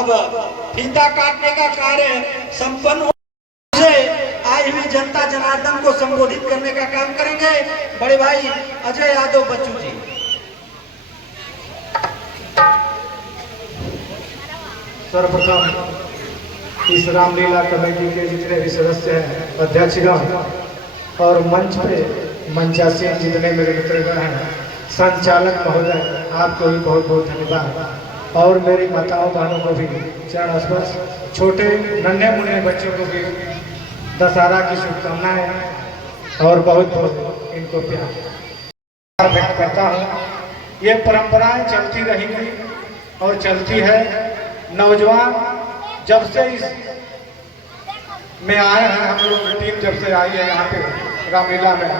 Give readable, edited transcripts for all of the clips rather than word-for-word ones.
अब फीता काटने का कार्य संपन्न हो से आई हुई जनता जनार्दन को संबोधित करने का काम करेंगे बड़े भाई अजय यादव बच्चू जी। सर्वप्रथम इस रामलीला कमेटी के जितने भी सदस्य हैं, अध्यक्षगण और मंच पे मंचासीन जितने मेरे मित्रगण हैं, संचालक महोदय, आपको भी बहुत बहुत धन्यवाद। और मेरी माताओं बहनों को भी चरण स्पर्श, छोटे नन्हे मुन्ने बच्चों को भी दशहरा की शुभकामनाएं और बहुत बहुत इनको प्यार व्यक्त करता हूँ। ये परंपराएं चलती रहेंगी और चलती है। नौजवान जब से इस में आए हैं, हम लोग की टीम जब से आई है यहाँ पे रामलीला में,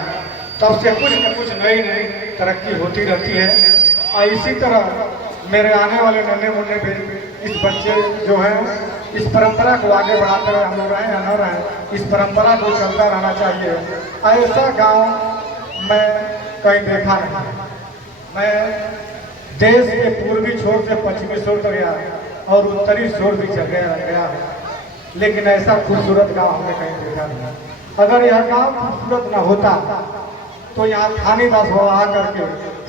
तब से कुछ न कुछ नई नई तरक्की होती रहती है। और इसी तरह मेरे आने वाले नन्हे मुन्ने भी इस बच्चे जो हैं इस परंपरा को आगे बढ़ाते रहे, हम लोग रहें या न रहें, इस परंपरा को चलता रहना चाहिए। ऐसा गांव मैं कहीं देखा नहीं। मैं देश के पूर्वी छोर से पश्चिमी छोर तक गया और उत्तरी छोर भी चल गया, लेकिन ऐसा खूबसूरत गांव हमने कहीं देखा नहीं। अगर यह गांव खूबसूरत न होता तो यहाँ थानीदास बाबा आ करके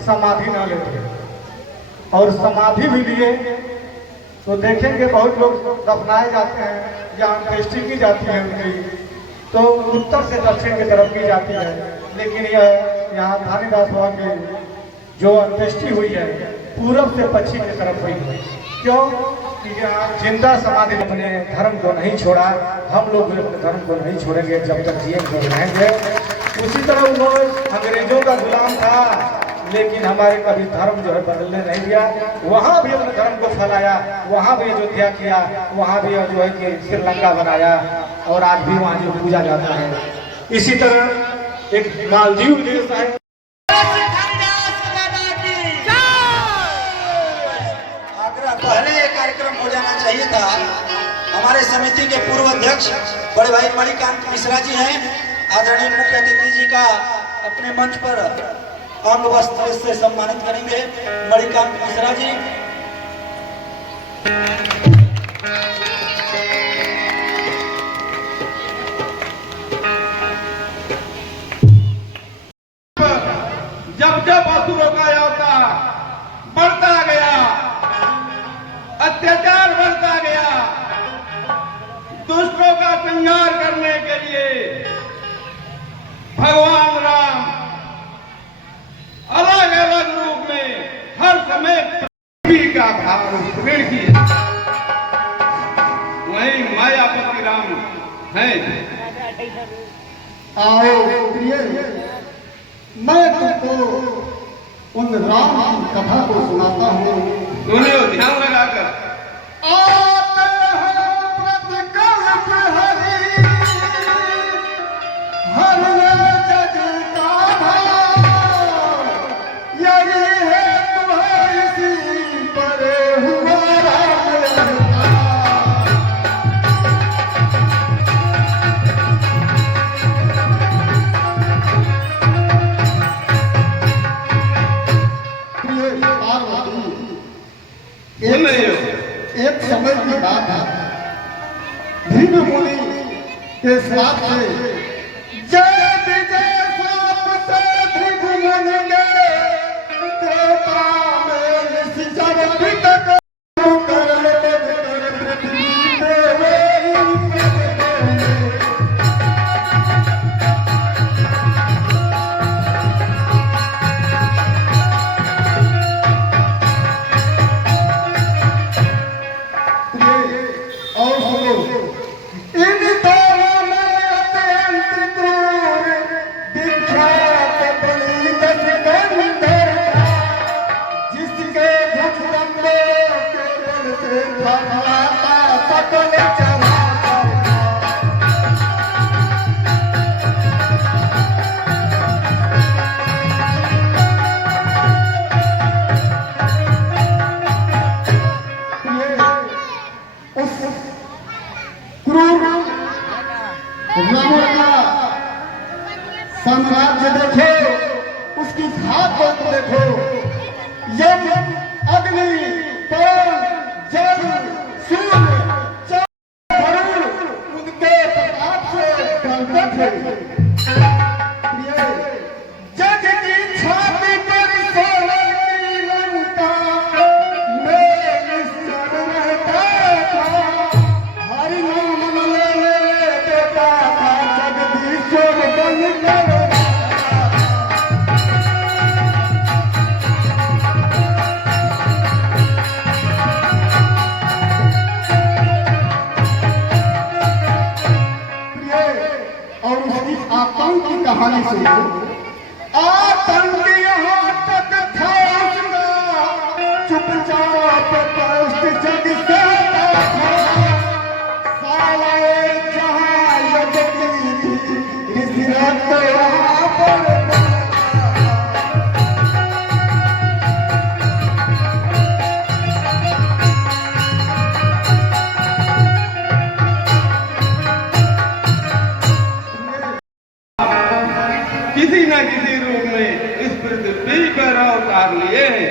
समाधि न लेते, और समाधि भी लिए तो देखेंगे बहुत लोग दफनाए जाते हैं या अंत्येष्टि की जाती है उनकी, तो उत्तर से दक्षिण की तरफ की जाती है, लेकिन यह यहाँ थानीदास बाबा की जो अंत्येष्टि हुई है पूरब से पश्चिम की तरफ हुई है। क्यों? कि यहाँ जिंदा समाधि अपने धर्म को नहीं छोड़ा, हम लोग भी अपने धर्म को नहीं छोड़ेंगे जब तक जिएंगे रहेंगे। उसी तरह उन्होंने अंग्रेजों का गुलाम था, लेकिन हमारे कभी धर्म जो है बदलने नहीं दिया। वहाँ भी अपने धर्म को फैलाया, वहाँ भी अयोध्या किया, वहाँ भी जो है कि श्रीलंका बनाया, और आज भी वहाँ जो पूजा जाता है। इसी तरह एक मालदीव देश है, पहले ये कार्यक्रम हो जाना चाहिए था। हमारे समिति के पूर्व अध्यक्ष बड़े भाई मणिकांत मिश्रा जी हैं, आदरणीय मुख्य अतिथि जी का अपने मंच पर अंग वस्त्र से सम्मानित करेंगे मणिकांत मिश्रा जी। जब जब असुरों का अवतार बढ़ता गया, अत्याचार बढ़ता गया, दुष्टों का संहार करने के लिए भगवान राम अलग अलग रूप में हर समय पृथ्वी का भार ऋण किया। वही मायापति राम हैं। आओ प्रिय, मैं तुमको उन राम की कथा को सुनाता हूँ। सुनियो ध्यान लगाकर। एक समय की बात है, भीम मुनि के श्राप से जय विजय साप से भृगुमन के त्रेता में निश्चर पिटक करण कर पृथ्वी देवे। साम्राज्य देखो, उसकी घात देखो, यज्ञ, अग्नि, पवन, जल, सूर्य आतंक की कहानी सुनो। आतंक यहाँ तक था उसका, चुपचाप कष्ट जग सहता था। साले जहाँ लगती थी हिजरत वहाँ पर किसी न किसी रूप में इस पृथ्वी पर अवतार लिए हैं।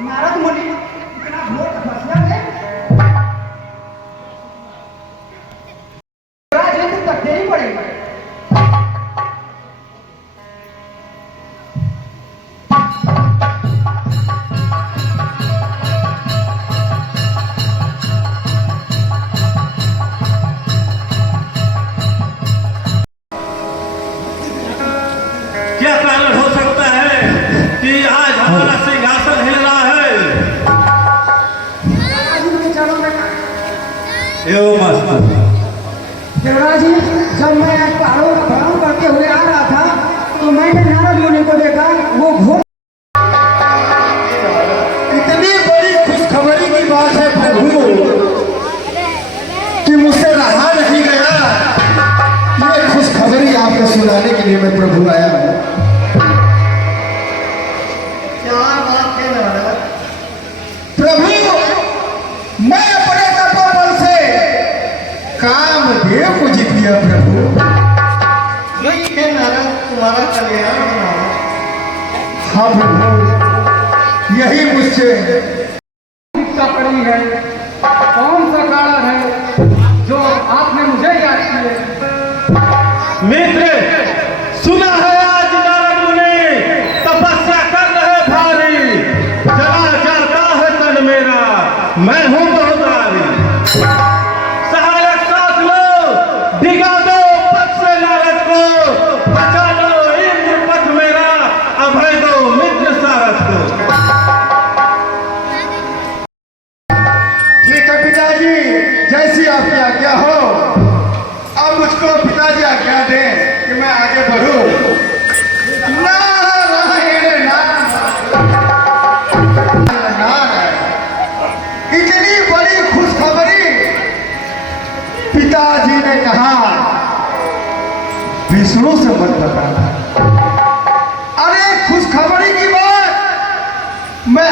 नारद मुनि इतना घोर तपस्या में राजनीति तक देनी पड़ेगी। क्या कारण हो सकता है कि आज हमारा सिंहासन हिल रहा है? देवराज जी, जब मैं पहाड़ों का भ्रमण करते हुए आ रहा था तो मैंने नारद मुनि को देखा। वो घोर इतनी बड़ी खुशखबरी की बात है प्रभु कि मुझसे रहा नहीं गया। ये खुशखबरी आपको सुनाने के लिए मैं प्रभु आया हूँ। क्या बात है नारद? प्रभु, मैं अपने तपोबल से कामदेव को जीत लिया प्रभु। ठीक है नारद, तुम्हारा कल्याण हो। हाँ प्रभु, यही मुझसे शिक्षा पड़ी है। कौन सा कारण है जो आपने मुझे याद किए? मित्र, सुना है आज नारद मुनि तपस्या कर रहे भारी। जला जाता है तन मेरा, मैं हूँ बहुत भारी। सहायक साथ लो, डिगा दो पद से नारद को। बचा लो इंद्र पद मेरा, अभय दो मित्र सारथ को। ठीक है पिताजी, जैसी आपकी आज्ञा हो। अब मुझको पिताजी आज्ञा दें कि मैं आगे बढ़ूं। नारायण नारायण, इतनी बड़ी खुशखबरी पिताजी ने कहा विष्णु से मत बताना। अरे खुशखबरी की बात मैं